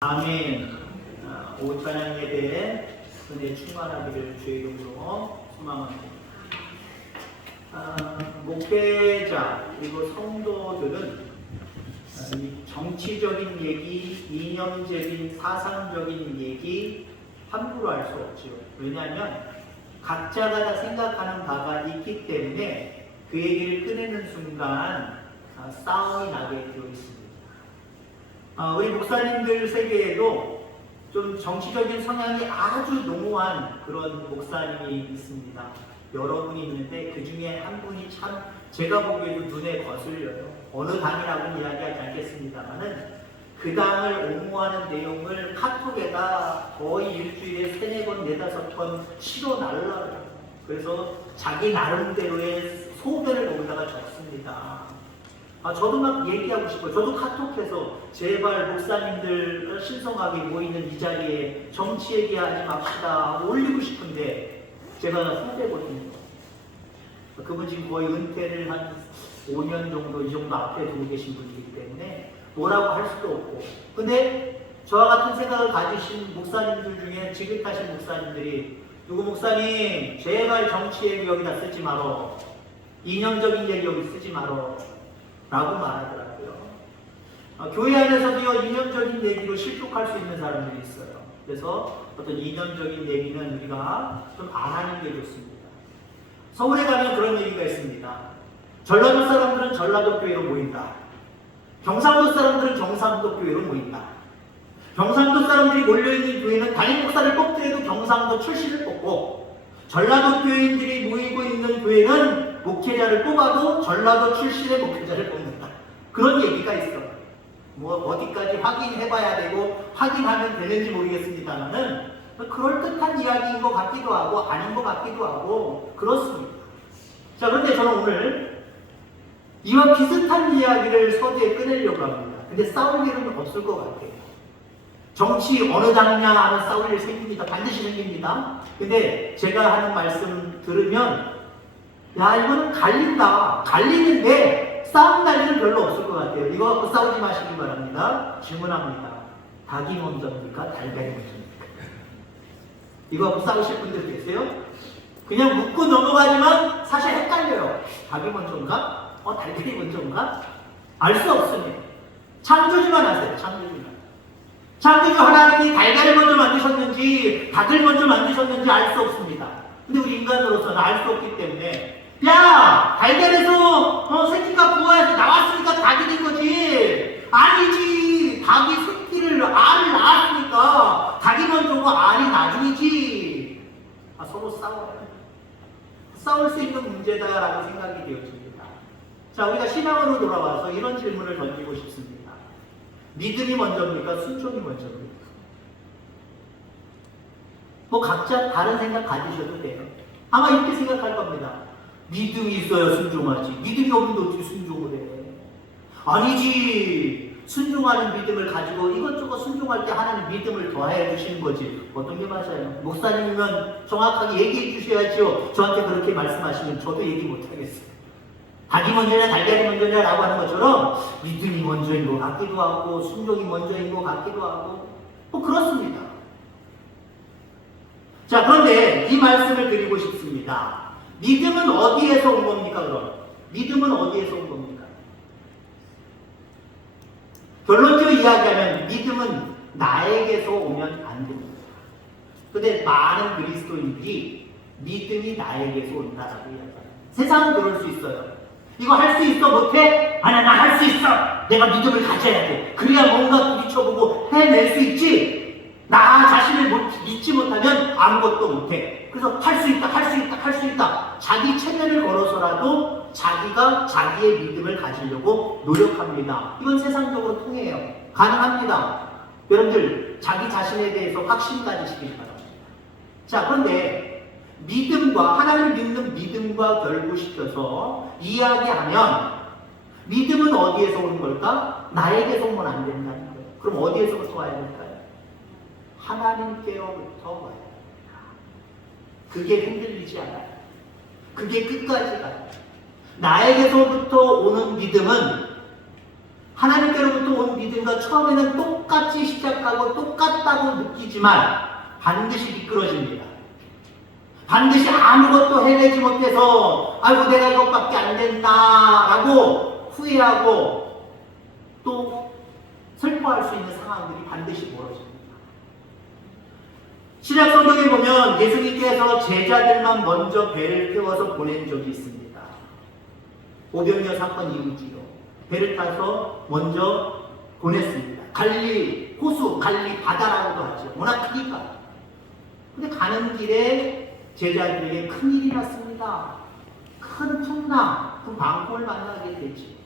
아멘. 오후 찬양 예배에 은혜 충만하기를 주의 이름으로 소망합니다. 목회자 그리고 성도들은 이 정치적인 얘기, 이념적인 사상적인 얘기 함부로 할 수 없죠. 왜냐하면 각자가 다 생각하는 바가 있기 때문에 그 얘기를 꺼내는 순간 싸움이 나게 되어 있습니다. 우리 목사님들 세계에도 좀 정치적인 성향이 아주 농후한 그런 목사님이 있습니다. 여러분이 있는데 그 중에 한 분이 참 제가 보기에도 눈에 거슬려요. 어느 당이라고는 이야기하지 않겠습니다만은 그 당을 옹호하는 내용을 카톡에다 거의 일주일에 3-4번, 4-5번 치고 날라요. 그래서 자기 나름대로의 소견을 거기다가 적습니다. 저도 막 얘기하고 싶어요. 저도 카톡해서 제발 목사님들 신성하게 모이는 이 자리에 정치 얘기하지 맙시다 올리고 싶은데 제가 후배거든요. 그분 지금 거의 은퇴를 한 5년 정도 이 정도 앞에 두고 계신 분이기 때문에 뭐라고 할 수도 없고, 근데 저와 같은 생각을 가지신 목사님들 중에 지긋하신 목사님들이 누구 목사님 제발 정치 얘기 여기다 쓰지 마라, 이념적인 얘기 여기 쓰지 마라 라고 말하더라고요. 교회 안에서도요, 이념적인 얘기로 실족할 수 있는 사람들이 있어요. 그래서 어떤 이념적인 얘기는 우리가 좀 안 하는 게 좋습니다. 서울에 가면 그런 얘기가 있습니다. 전라도 사람들은 전라도 교회로 모인다. 경상도 사람들은 경상도 교회로 모인다. 경상도 사람들이 몰려있는 교회는 담임 목사를 뽑더라도 경상도 출신을 뽑고, 전라도 교인들이 모이고 있는 교회는 목회자를 뽑아도 전라도 출신의 목회자를 뽑는다. 그런 얘기가 있어. 뭐 어디까지 확인해봐야 되고 확인하면 되는지 모르겠습니다만은 그럴듯한 이야기인 것 같기도 하고 아닌 것 같기도 하고 그렇습니다. 자, 그런데 저는 오늘 이와 비슷한 이야기를 서두에 꺼내려고 합니다. 근데 싸울 일은 없을 것 같아요. 정치 어느 당이냐 하는 싸울 일 생깁니다. 반드시 생깁니다. 근데 제가 하는 말씀 들으면 야, 이거는 갈린다. 갈리는데 싸움 날 일은 별로 없을 것 같아요. 이거 갖고 싸우지 마시기 바랍니다. 질문합니다. 닭이 먼저입니까? 달걀이 먼저입니까? 이거 갖고 싸우실 분들 계세요? 그냥 묻고 넘어가지만 사실 헷갈려요. 닭이 먼저인가? 달걀이 먼저인가? 알 수 없습니다. 창조주만 아세요. 창조주 하나님이 달걀을 먼저 만드셨는지 닭을 먼저 만드셨는지 알 수 없습니다. 근데 우리 인간으로서는 알 수 없기 때문에 야! 달걀에서 새끼가 부화해서 나왔으니까 닭이 된 거지. 아니지. 닭이 새끼를 알을 낳았으니까 닭이 먼저고 알이 나중이지. 서로 싸워요. 싸울 수 있는 문제다라고 생각이 되어집니다. 자, 우리가 신앙으로 돌아와서 이런 질문을 던지고 싶습니다. 믿음이 먼저입니까? 순종이 먼저입니까? 뭐 각자 다른 생각 가지셔도 돼요. 아마 이렇게 생각할 겁니다. 믿음이 있어야 순종하지. 믿음이 없는데 어떻게 순종을 해? 아니지. 순종하는 믿음을 가지고 이것저것 순종할 때 하나님 믿음을 더해 주시는 거지. 어떤 게 맞아요? 목사님이면 정확하게 얘기해 주셔야죠. 저한테 그렇게 말씀하시면 저도 얘기 못 하겠어요. 닭이 먼저냐 달걀이 먼저냐 라고 하는 것처럼 믿음이 먼저인 것 같기도 하고 순종이 먼저인 것 같기도 하고 뭐 그렇습니다. 자, 그런데 이 말씀을 드리고 싶습니다. 믿음은 어디에서 온 겁니까, 그럼? 믿음은 어디에서 온 겁니까? 결론적으로 이야기하면 믿음은 나에게서 오면 안 됩니다. 그런데 많은 그리스도인들이 믿음이 나에게서 온다라고 이야기합니다. 세상은 그럴 수 있어요. 이거 할 수 있어? 못해? 아니야, 나 할 수 있어! 내가 믿음을 가져야 돼. 그래야 뭔가 부딪혀보고 해낼 수 있지. 나 자신을 믿지 못하면 아무것도 못해. 그래서 할 수 있다. 자기 체면을 걸어서라도 자기가 자기의 믿음을 가지려고 노력합니다. 이건 세상적으로 통해요. 가능합니다. 여러분들 자기 자신에 대해서 확신 가지시길 바랍니다. 자, 그런데 믿음과 하나님을 믿는 믿음과 결부시켜서 이야기하면 믿음은 어디에서 오는 걸까? 나에게서 오면 안 된다는 거예요. 그럼 어디에서부터 와야 될까요? 하나님께로부터 와야 됩니다. 그게 흔들리지 않아요. 그게 끝까지 가요. 나에게서부터 오는 믿음은 하나님께로부터 온 믿음과 처음에는 똑같이 시작하고 똑같다고 느끼지만 반드시 미끄러집니다. 반드시 아무것도 해내지 못해서 아이고 내가 이것밖에 안 된다라고 후회하고 또 슬퍼할 수 있는 상황들이 반드시 벌어집니다. 신약 성경에 보면 예수님께서 제자들만 먼저 배를 태워서 보낸 적이 있습니다. 오병이어 사건 이후지요. 배를 타서 먼저 보냈습니다. 갈릴리 호수, 갈릴리 바다라고도 하죠. 워낙 크니까. 근데 가는 길에 제자들에게 큰일이 났습니다. 큰 풍랑, 그 방풍을 만나게 되지.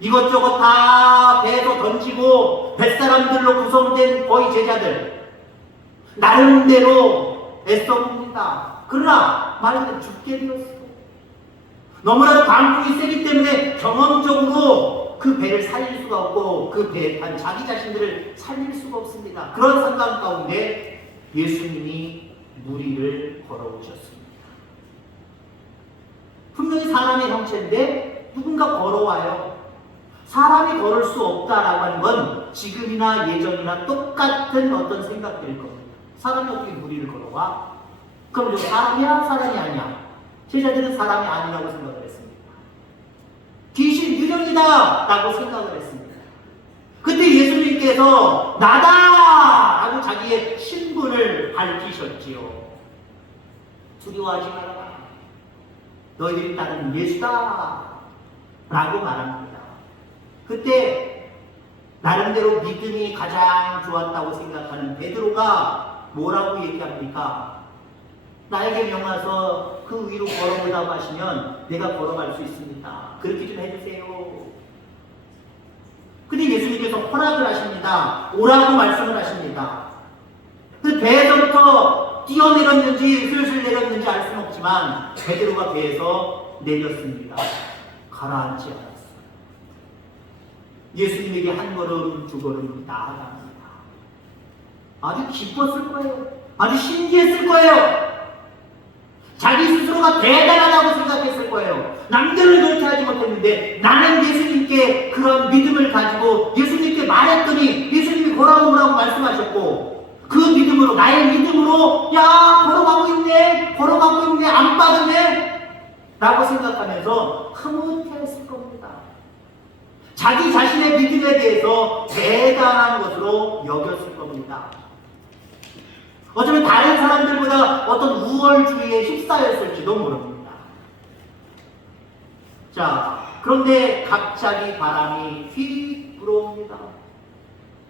이것저것 다 배에서 던지고 뱃사람들로 구성된 거의 제자들. 나름대로 애써봅니다. 그러나 말하자면 죽게 되었어. 너무나도 방풍이 세기 때문에 경험적으로 그 배를 살릴 수가 없고 그 배에 탄 자기 자신들을 살릴 수가 없습니다. 그런 상황 가운데 예수님이 무리를 걸어오셨습니다. 분명히 사람의 형체인데 누군가 걸어와요. 사람이 걸을 수 없다라고 하는 건 지금이나 예전이나 똑같은 어떤 생각들일 겁니다. 사람이 어떻게 무리를 걸어와? 그럼 저 사람이야? 사람이 아니야? 제자들은 사람이 아니라고 생각을 했습니다. 귀신 유령이다! 라고 생각을 했습니다. 그때 예수님께서 나다! 라고 자기의 신분을 밝히셨지요. 두려워하지 말아라. 너희들이 따르는 예수다! 라고 말합니다. 그때 나름대로 믿음이 가장 좋았다고 생각하는 베드로가 뭐라고 얘기합니까? 나에게 명하서 그 위로 걸어보라고 하시면 내가 걸어갈 수 있습니다. 그렇게 좀 해주세요. 근데 예수님께서 허락을 하십니다. 오라고 말씀을 하십니다. 그 배에서부터 뛰어내렸는지 슬슬 내렸는지 알 수는 없지만 베드로가 배에서 내렸습니다. 가라앉지 않았어요. 예수님에게 한 걸음 두 걸음 나아갑니다. 아주 기뻤을 거예요. 아주 신기했을 거예요. 자기 스스로가 대단하다고 생각했을 거예요. 남들을 그렇게 하지 못했는데 나는 예수님께 그런 믿음을 가지고 예수님께 말했더니 예수님이 걸어오라고 말씀하셨고 그 믿음으로 나의 믿음으로 야 걸어가고 있네 안 빠졌네 라고 생각하면서 흐뭇해했을 겁니다. 자기 자신의 믿음에 대해서 대단한 것으로 여겼을 겁니다. 어쩌면 다른 사람들보다 어떤 우월주의에 휩싸였을지도 모릅니다. 자, 그런데 갑자기 바람이 휙 불어옵니다.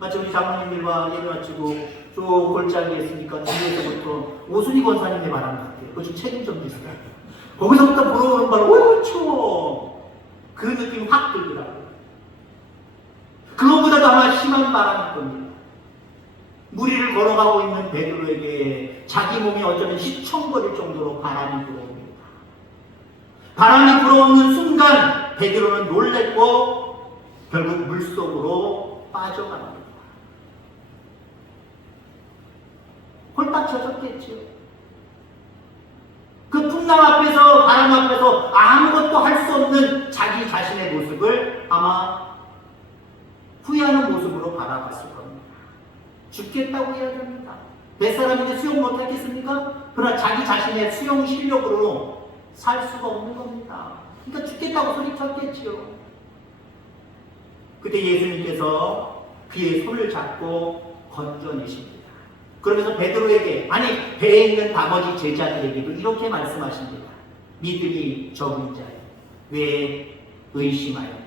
마치 우리 장모님들과 예배 마치고 저 골짜기에 있으니까 뒤에서부터 오순희 권사님의 바람 같아요. 그거 좀 책임 좀 주세요. 거기서부터 불어오는 바람, 어이구 추워. 그 느낌이 확 들더라고요. 그거보다도 아마 심한 바람일 겁니다. 무리를 걸어가고 있는 베드로에게 자기 몸이 어쩌면 시청거릴 정도로 바람이 불어옵니다. 바람이 불어오는 순간 베드로는 놀랬고 결국 물속으로 빠져갑니다. 홀딱 젖었겠죠. 그 풍랑 앞에서 바람 앞에서 아무것도 할 수 없는 자기 자신의 모습을 아마 후회하는 모습으로 바라봤을 겁니다. 죽겠다고 이야기합니다. 몇 사람인데 수용 못하겠습니까? 그러나 자기 자신의 수용 실력으로 살 수가 없는 겁니다. 그러니까 죽겠다고 소리쳤겠지요. 그때 예수님께서 그의 손을 잡고 건져내십니다. 그러면서 베드로에게 아니 배에 있는 나머지 제자들에게도 이렇게 말씀하십니다. 믿음이 적은 자여 왜 의심하였느냐.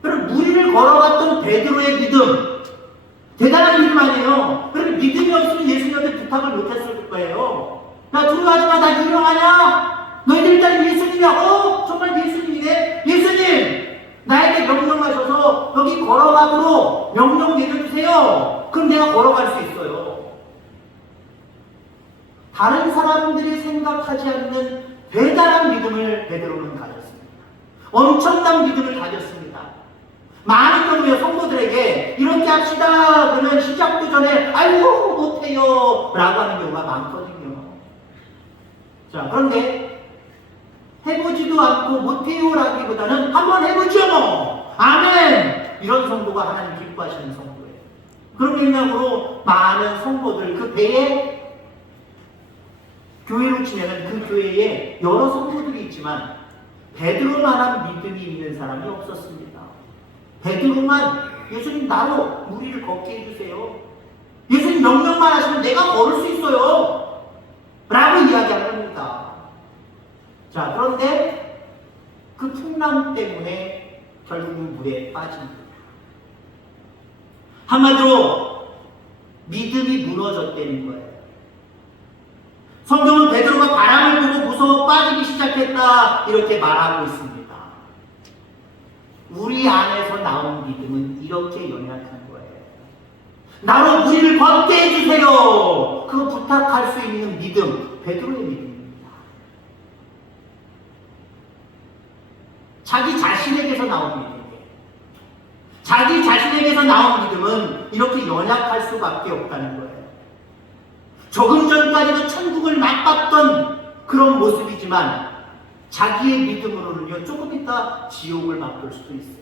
그럼 무리를 걸어갔던 베드로의 믿음 대단한 믿음 아니에요. 그럼 믿음이 없으면 예수님한테 부탁을 못했을 거예요. 나 두려워하지 마. 나 유명하냐? 너희들 딸이 예수님이야. 정말 예수님이네. 예수님 나에게 명령하셔서 여기 걸어가도록 명령 내려주세요. 그럼 내가 걸어갈 수 있어요. 다른 사람들이 생각하지 않는 대단한 믿음을 베드로는 가졌습니다. 엄청난 믿음을 가졌습니다. 많은 경우에 성도들에게 이렇게 합시다 그러면 시작도 전에 아이고 못해요 라고 하는 경우가 많거든요. 자, 그런데 해보지도 않고 못해요라기보다는 한번 해보죠 뭐. 아멘. 이런 성도가 하나님 기뻐하시는 성도예요. 그런 맥락으로 많은 성도들 그 배에 교회로 치면은 그 교회에 여러 성도들이 있지만 베드로만한 믿음이 있는 사람이 없었습니다. 베드로만 예수님 나로 무리를 걷게 해주세요. 예수님 명령만 하시면 내가 걸을 수 있어요. 라고 이야기하는 겁니다. 자, 그런데 그 풍랑 때문에 결국 물에 빠집니다. 한마디로 믿음이 무너졌다는 거예요. 성경은 베드로가 바람을 보고 무서워 빠지기 시작했다 이렇게 말하고 있습니다. 우리 안에서 나온 믿음은 이렇게 연약한 거예요. 나로 무리를 걷게 해주세요. 그거 부탁할 수 있는 믿음, 베드로의 믿음입니다. 자기 자신에게서 나온 믿음이에요. 자기 자신에게서 나온 믿음은 이렇게 연약할 수밖에 없다는 거예요. 조금 전까지도 천국을 맛봤던 그런 모습이지만 자기의 믿음으로는요 조금 있다 지옥을 맛볼 수도 있어요.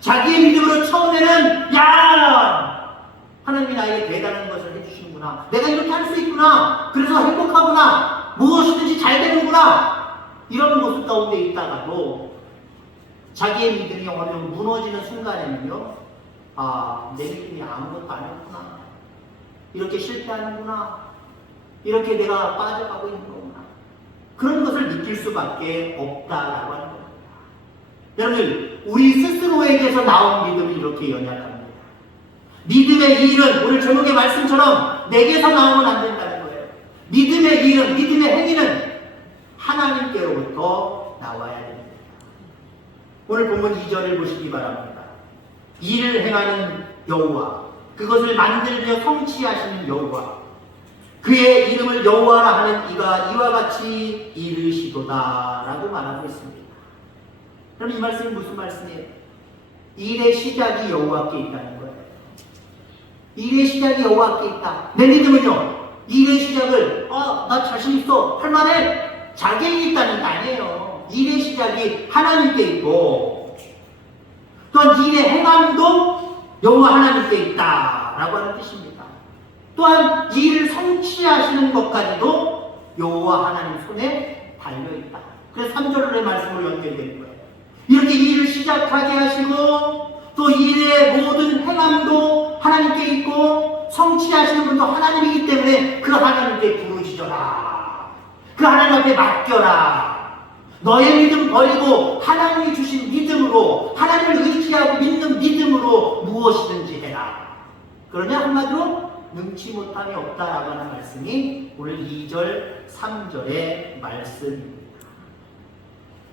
자기의 믿음으로 처음에는 야 하나님이 나에게 대단한 것을 해주시는구나, 내가 이렇게 할 수 있구나, 그래서 행복하구나, 무엇이든지 잘 되는구나, 이런 모습 가운데 있다가도 자기의 믿음이 어느 정도 무너지는 순간에는요 내 믿음이 아무것도 아니었구나, 이렇게 실패하는구나, 이렇게 내가 빠져가고 있는 거구나, 그런 것을 느낄 수밖에 없다라고 하는 겁니다. 여러분, 우리 스스로에게서 나온 믿음이 이렇게 연약합니다. 믿음의 일은 오늘 제목의 말씀처럼 내게서 나오면 안 된다는 거예요. 믿음의 일은, 믿음의 행위는 하나님께로부터 나와야 됩니다. 오늘 본문 2절을 보시기 바랍니다. 일을 행하는 여호와, 그것을 만들며 성취하시는 여호와, 그의 이름을 여호와라 하는 이가 이와 같이 이르시도다 라고 말하고 있습니다. 그럼 이 말씀이 무슨 말씀이에요? 일의 시작이 여호와께 있다는 거예요. 일의 시작이 여호와께 있다. 내 믿음은요, 일의 시작을 나 자신 있어, 할만해, 자격이 있다는 게 아니에요. 일의 시작이 하나님께 있고 또한 일의 행함도 여호와 하나님께 있다라고 하는 뜻입니다. 또한 일을 성취하시는 것까지도 여호와 하나님 손에 달려있다. 그래서 3절의 말씀으로 연결되는 거예요. 이렇게 일을 시작하게 하시고 또 일의 모든 행함도 하나님께 있고 성취하시는 분도 하나님이기 때문에 그 하나님께 부르짖어라, 그 하나님 앞에 맡겨라. 너의 믿음 버리고 하나님이 주신 믿음으로, 하나님을 의지하고 믿는 믿음으로 무엇이든지 해라. 그러냐 한마디로 능치 못함이 없다라고 하는 말씀이 오늘 2절, 3절의 말씀입니다.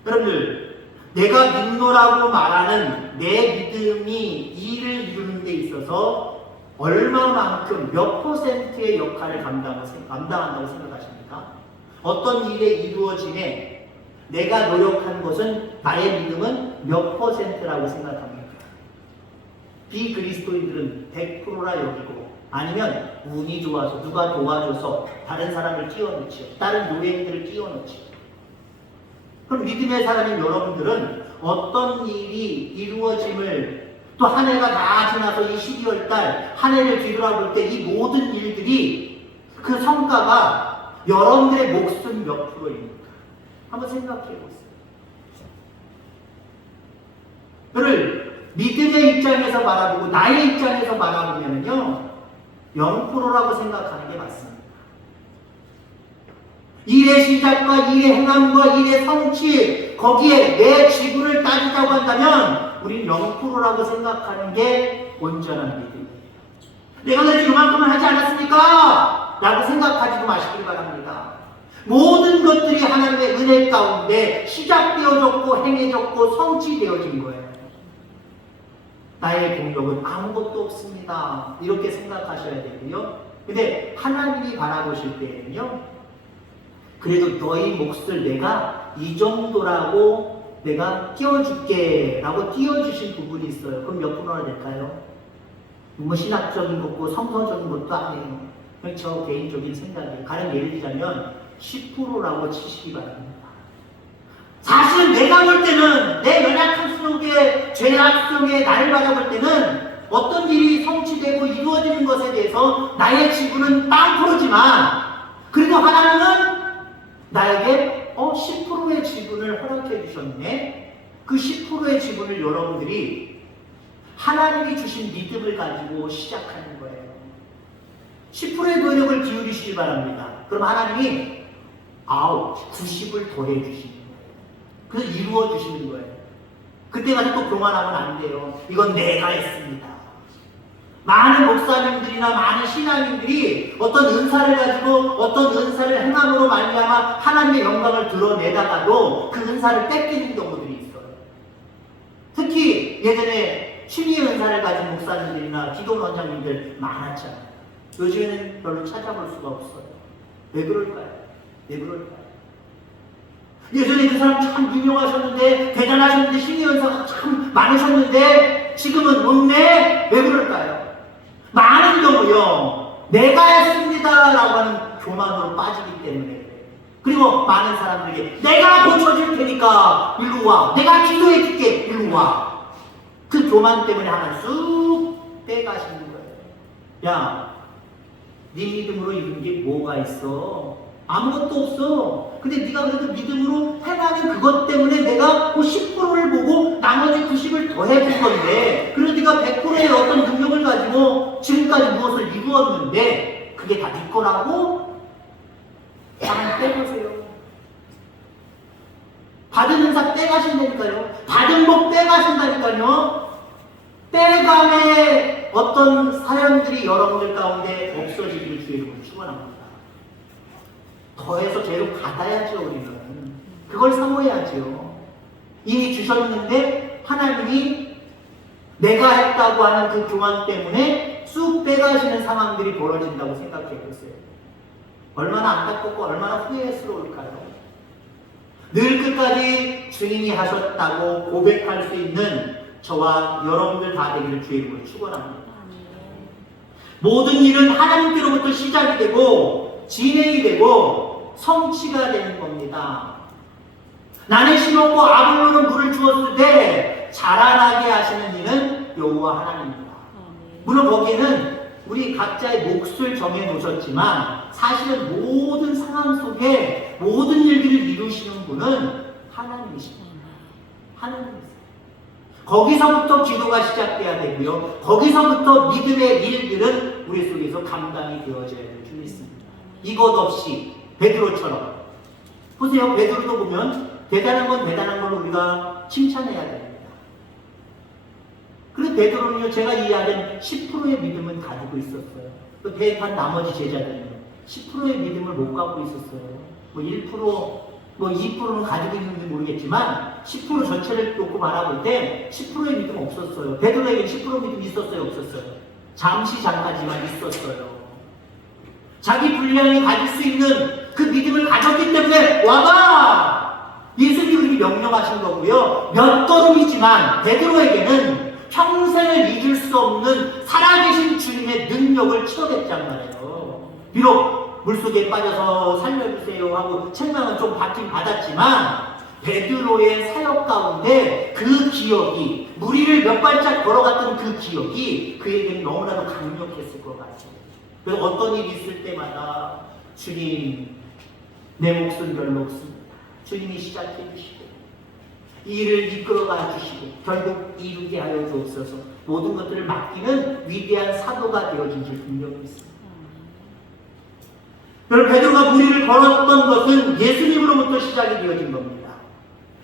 여러분들, 내가 믿노라고 말하는 내 믿음이 일을 이루는 데 있어서 얼마만큼 몇 퍼센트의 역할을 감당한다고 생각하십니까? 어떤 일의 이루어짐에 내가 노력한 것은, 나의 믿음은 몇 퍼센트라고 생각합니까? 비그리스도인들은 100%라 여기고, 아니면 운이 좋아서 누가 도와줘서 다른 사람을 끼워넣지, 다른 노예인들을 끼워넣지. 그럼 믿음의 사람인 여러분들은 어떤 일이 이루어짐을, 또 한 해가 다 지나서 이 12월 달 한 해를 뒤돌아볼 때 이 모든 일들이, 그 성과가 여러분들의 몫은 몇 프로입니까? 한번 생각해 보세요. 그를 믿음의 입장에서 바라보고 나의 입장에서 바라보면요 0%라고 생각하는 게 맞습니다. 일의 시작과 일의 행함과 일의 성취, 거기에 내 지분을 따지자고 한다면 우린 0%라고 생각하는 게 온전한 믿음이에요. 내가 도대체 이만큼은 하지 않았습니까? 라고 생각하지도 마시길 바랍니다. 모든 것들이 하나님의 은혜 가운데 시작되어졌고 행해졌고 성취되어진 거예요. 나의 공력은 아무것도 없습니다. 이렇게 생각하셔야 되고요. 근데 하나님이 바라보실 때에는요, 그래도 너희 몫을 내가 이 정도라고 내가 띄워줄게 라고 띄워주신 부분이 있어요. 그럼 몇 프로나 될까요? 뭐 신학적인 것고 성서적인 것도 아니에요. 저 개인적인 생각이에요. 가령 예를 들자면 10%라고 치시기 바랍니다. 사실 내가 볼 때는 내 연약한 속에 죄악 속에 나를 바라볼 때는 어떤 일이 성취되고 이루어지는 것에 대해서 나의 지분은 0%지만 그래도 하나님은 나에게 10%의 지분을 허락해 주셨네. 그 10%의 지분을 여러분들이 하나님이 주신 믿음을 가지고 시작하는 거예요. 10%의 노력을 기울이시기 바랍니다. 그럼 하나님이 90을 더해 주시는 거예요. 그래서 이루어 주시는 거예요. 그때 가서 또 교만하면 안 돼요. 이건 내가 했습니다. 많은 목사님들이나 많은 신앙인들이 어떤 은사를 가지고 어떤 은사를 행함으로 말미암아 하나님의 영광을 드러내다가도 그 은사를 뺏기는 경우들이 있어요. 특히 예전에 취미 은사를 가진 목사님들이나 기도 원장님들 많았잖아요. 요즘에는 별로 찾아볼 수가 없어요. 왜 그럴까요? 왜 그럴까요? 예전에 그 사람 참 유명하셨는데 대단하셨는데 신의 은사가 참 많으셨는데 지금은 없네? 왜 그럴까요? 많은 경우요 내가 했습니다 라고 하는 교만으로 빠지기 때문에 그리고 많은 사람들에게 내가 고쳐줄 테니까 일로 와, 내가 기도해 줄게 일로 와. 그 교만 때문에 하나 쑥 빼가시는 거예요. 야, 네 믿음으로 이룬 게 뭐가 있어? 아무것도 없어. 근데 네가 그래도 믿음으로 행하는 그것 때문에 내가 그 10%를 보고 나머지 90을 더해줄 건데 그래서 네가 100%의 어떤 능력을 가지고 지금까지 무엇을 이루었는데 그게 다 네 거라고? 한번 빼보세요. 받은 은사 빼가신다니까요. 받은 복 빼가신다니까요. 빼감의 어떤 사연들이 여러분들 가운데 없어지기를 주의 이름으로 축원합니다. 더해서 죄로 받아야죠. 우리는 그걸 사모해야죠. 이미 주셨는데 하나님이 내가 했다고 하는 그 교만 때문에 쑥 빼가시는 상황들이 벌어진다고 생각해 보세요. 얼마나 안타깝고 얼마나 후회스러울까요? 늘 끝까지 주님이 하셨다고 고백할 수 있는 저와 여러분들 다 되기를 주의 이름으로 축원합니다. 모든 일은 하나님께로부터 시작이 되고 진행이 되고 성취가 되는 겁니다. 나는 심었고 아볼로는 물을 주었을 때 자라나게 하시는 이는 여호와 하나님입니다. 물론 거기에는 우리 각자의 몫을 정해 놓으셨지만 사실은 모든 상황 속에 모든 일들을 이루시는 분은 하나님이십니다. 하나님이세요. 거기서부터 기도가 시작돼야 되고요. 거기서부터 믿음의 일들은 우리 속에서 감당이 되어져야 될 줄 믿습니다. 이것 없이 베드로처럼 보세요. 베드로도 보면 대단한 건 대단한 걸 우리가 칭찬해야 됩니다. 그래서 베드로는요, 제가 이해하는 10%의 믿음은 가지고 있었어요. 또 대입한 나머지 제자들은 10%의 믿음을 못 갖고 있었어요. 뭐 1%, 뭐 2%는 가지고 있는지 모르겠지만 10% 전체를 놓고 바라볼 때 10%의 믿음 없었어요. 베드로에게 10% 믿음 있었어요, 없었어요? 잠시만까지만 있었어요. 자기 분량이 가질 수 있는 그 믿음을 가졌기 때문에 와봐! 예수님이 그렇게 명령하신 거고요. 몇 걸음이지만 베드로에게는 평생을 잊을 수 없는 살아계신 주님의 능력을 치러댔단 말이에요. 비록 물속에 빠져서 살려주세요 하고 책망은 좀 받긴 받았지만 베드로의 사역 가운데 그 기억이 물 위를 몇 발짝 걸어갔던 그 기억이 그에게는 너무나도 강력했을 것 같아요. 그래서 어떤 일이 있을 때마다 주님 내 몫은 별로 없습니다. 주님이 시작해 주시고 이 일을 이끌어가 주시고 결국 이루게 하여 주옵소서. 모든 것들을 맡기는 위대한 사도가 되어진 줄 분명히 있습니다. 여러분, 베드로가 물 위를 걸었던 것은 예수님으로부터 시작이 되어진 겁니다.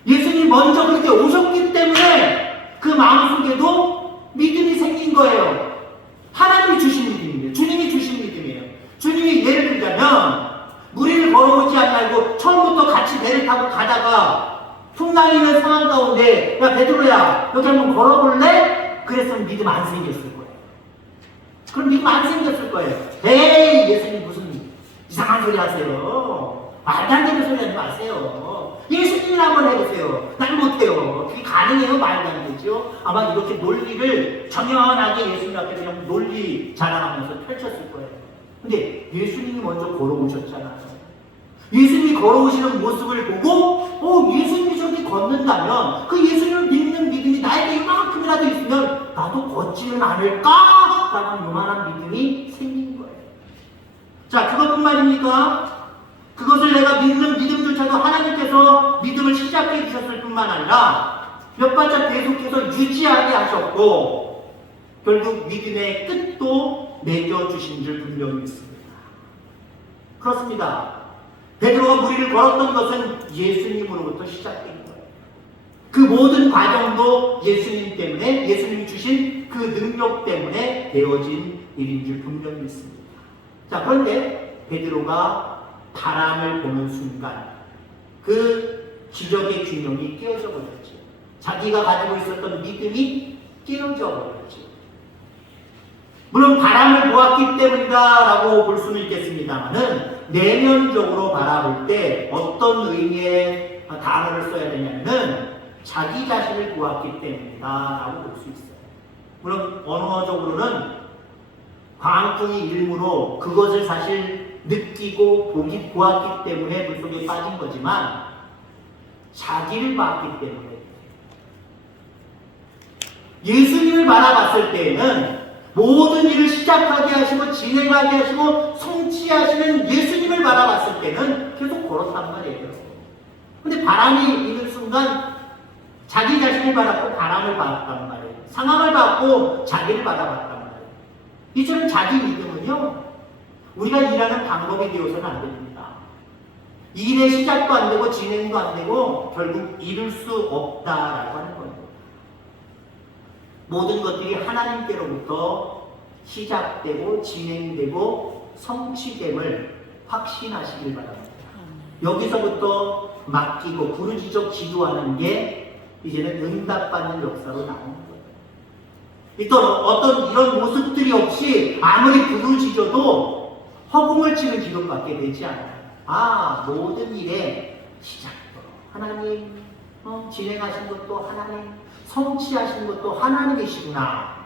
예수님 먼저 그렇게 오셨기 때문에 그 마음속에도 믿음이 생긴 거예요. 하나님이 주신 믿음이에요. 주님이 주신 믿음이에요. 주님이 예를 들자면 물 위를 걸어오지 않고 처음부터 같이 배를 타고 가다가 풍랑이 있는 상황 가운데 야 베드로야 여기 한번 걸어볼래? 그랬으면 믿음 안 생겼을 거예요. 그럼 믿음 안 생겼을 거예요. 에이 예수님 무슨 이상한 소리 하세요. 말도 안 되는 소리 하지 마세요. 예수님이나 한번 해보세요. 난 못해요. 그게 가능해요? 말도 안 되죠. 아마 이렇게 논리를 정연하게 예수님 앞에 그냥 논리 자랑하면서 펼쳤을 거예요. 근데 예수님이 먼저 걸어오셨잖아요. 예수님이 걸어오시는 모습을 보고 예수님이 저기 걷는다면 그 예수님을 믿는 믿음이 나에게 이만큼이라도 있으면 나도 걷지는 않을까라는 요만한 믿음이 생긴 거예요. 자, 그것뿐만입니까? 그것을 내가 믿는 믿음조차도 하나님께서 믿음을 시작해 주셨을 뿐만 아니라 몇 발짝 계속해서 유지하게 하셨고 결국 믿음의 끝도 맺어주신 줄 분명히 믿습니다. 그렇습니다. 베드로가 무리를 걸었던 것은 예수님으로부터 시작된 거예요. 그 모든 과정도 예수님 때문에, 예수님이 주신 그 능력 때문에 되어진 일인 줄 분명히 믿습니다. 자, 그런데 베드로가 바람을 보는 순간 그 기적의 균형이 깨어져 버렸죠. 자기가 가지고 있었던 믿음이 깨어져 버렸죠. 물론 바람을 보았기 때문이다라고 볼 수는 있겠습니다만은 내면적으로 바라볼 때 어떤 의미의 단어를 써야 되냐면은 자기 자신을 보았기 때문이다라고 볼 수 있어요. 물론 언어적으로는 광풍이 일므로 그것을 사실 느끼고 보았기 때문에 물속에 빠진 거지만 자기를 봤기 때문에 예수님을 바라봤을 때에는 모든 일을 시작하게 하시고 진행하게 하시고 성취하시는 예수님을 바라봤을 때는 계속 걸었단 말이에요. 근데 바람이 있는 순간 자기 자신을 바라보고 바람을 봤단 말이에요. 상황을 봤고 자기를 바라봤단 말이에요. 이처럼 자기 믿음은요, 우리가 일하는 방법이 되어서는 안 됩니다. 일의 시작도 안 되고 진행도 안 되고 결국 이룰 수 없다라고 하는 겁니다. 모든 것들이 하나님께로부터 시작되고 진행되고 성취됨을 확신하시길 바랍니다. 여기서부터 맡기고 부르짖어 기도하는 게 이제는 응답받는 역사로 나오는 거예요. 또 어떤 이런 모습들이 없이 아무리 부르짖어도 허공을 치는 기도밖에 되지 않아요. 모든 일의 시작도 하나님, 진행하신 것도 하나님, 성취하신 것도 하나님이시구나.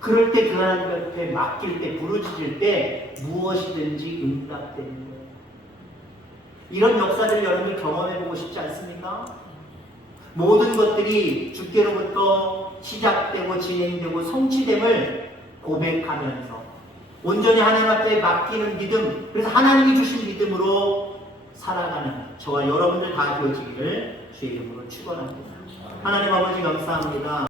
그럴 때 그 하나님한테 맡길 때, 부르짖을 때 무엇이든지 응답되는 거예요. 이런 역사를 여러분이 경험해보고 싶지 않습니까? 모든 것들이 주께로부터 시작되고 진행되고 성취됨을 고백하면서 온전히 하나님 앞에 맡기는 믿음, 그래서 하나님이 주신 믿음으로 살아가는 저와 여러분들 다 되어지기를 주의 이름으로 축원합니다. 하나님 아버지 감사합니다.